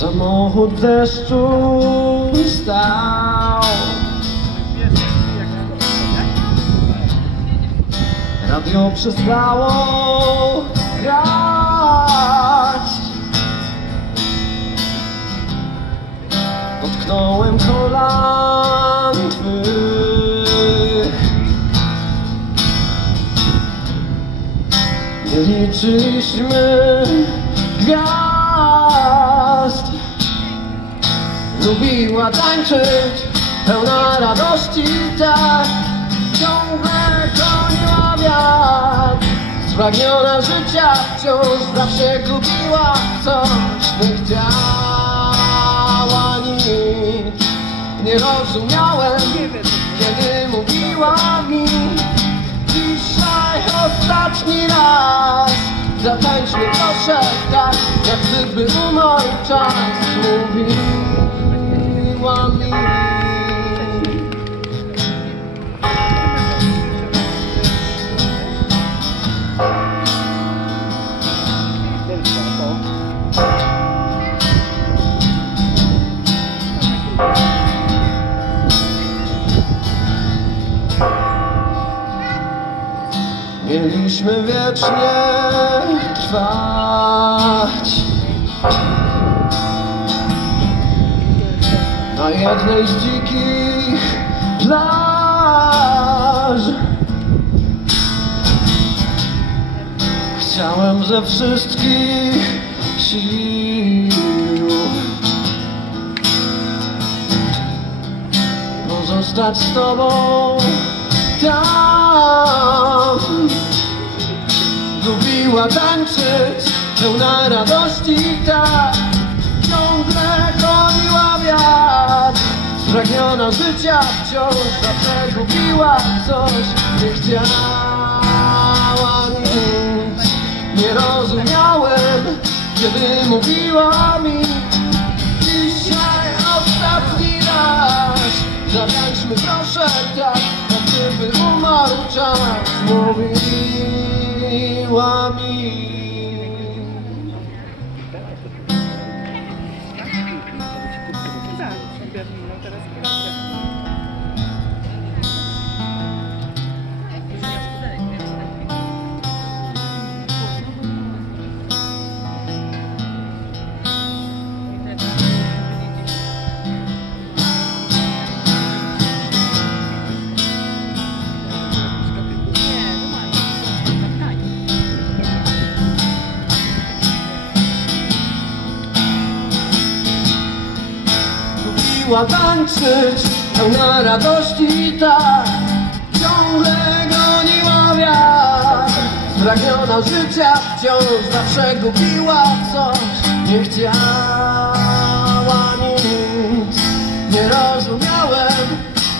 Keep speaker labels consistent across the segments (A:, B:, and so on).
A: Samochód w deszczu stał. Radio przestało grać. Dotknąłem kolan twych. Nie liczyliśmy gwiazd Lubiła tańczyć, pełna radości tak. Ciągle goniła wiatr. Spragniona życia wciąż zawsze gubiła coś Nie chciała nic. Nie rozumiałem, kiedy mówiła mi Dzisiaj ostatni raz. Zatańczmy proszę tak, jak gdyby umarł czas Mówiła Mieliśmy wiecznie trwać. Na jednej z dzikich plaż. Chciałem ze wszystkich sił Pozostać z tobą tam Lubiła tańczyć, pełna radości tak. Ciągle goniła wiatr Spragniona życia wciąż. Zawsze gubiła coś Nie chciała nic. Nie rozumiałem, kiedy mówiła mi
B: Tak,
A: Lubiła tańczyć, pełna radości tak. Ciągle goniła wiatr. Spragniona życia wciąż zawsze gubiła coś. Nie chciała nic. Nie rozumiałem,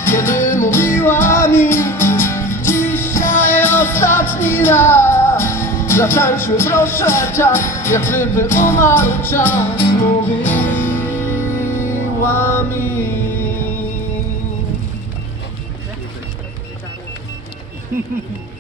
A: kiedy mówiła mi. Dzisiaj ostatni raz. Zatańczmy proszę tak, jak gdyby umarł czas. Mówiła mi